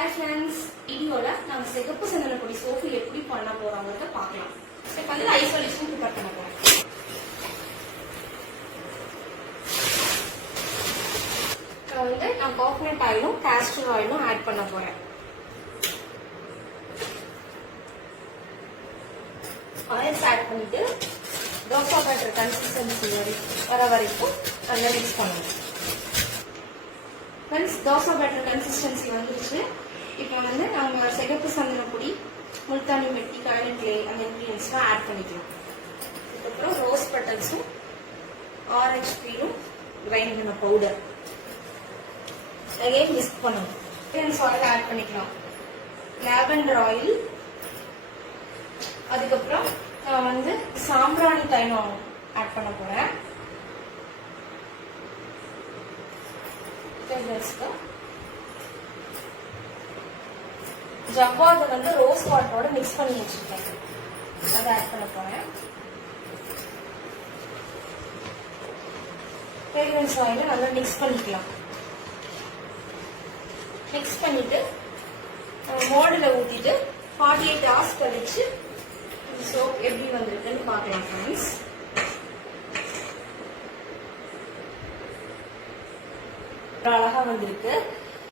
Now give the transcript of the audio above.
Hi friends, வீடியோல நாம சிகப்பு சந்தன பொடி சோப்பு எப்படி பண்ண போறோம்ங்கறத பார்க்கலாம். இப்போ வந்து ஐசோலேஷன் ப்ரிப்பேர் பண்ண போறோம். நான் கோகனட் ஆயிலும் காஸ்டர் ஆயிலும் ஆட் பண்ண போறேன். ஆயில் ஆட் பண்ணிட்டு தோசை பேட்டர் கன்சிஸ்டன்சி வர வரைக்கும் நல்லா மிக்ஸ் பண்ணணும். ஃப்ரெண்ட்ஸ், தோசை பேட்டர் கன்சிஸ்டன்சி வந்துருச்சு. இப்போ வந்து நம்ம சிகப்பு சந்தன பொடி, முல்தானி மெட்டி, காயனக்லே அந்த இன்க்ரீடியன்ஸ்லாம் ஆட் பண்ணிக்கலாம். அதுக்கப்புறம் ரோஸ் பட்டல்ஸும் ஆரஞ்சு பீலும் கிரைண்ட் பண்ண பவுடர் அகைன் மிக்ஸ் பண்ணணும். ஃப்ரெண்ட்ஸ், ஆயில் ஆட் பண்ணிக்கலாம். லாவெண்டர் ஆயில், அதுக்கப்புறம் நான் வந்து சாம்பிராணி தைலம் ஆட் பண்ண போறேன். ஜவ்வாது வந்து ரோஸ் வாட்டரோட மிக்ஸ் பண்ணி வச்சிருக்கேன், அதை ஆட் பண்ண போறேன். ஃப்ரேக்ரன்ஸ் ஆயில நல்லா மிக்ஸ் பண்ணிக்கலாம். மிக்ஸ் பண்ணிட்டு மோல்டில் ஊற்றிட்டு 48 hours கழிச்சு சோப் எப்படி வந்திருக்குன்னு பார்க்கலாம். ஃப்ரெண்ட்ஸ், அழகா வந்திருக்கு.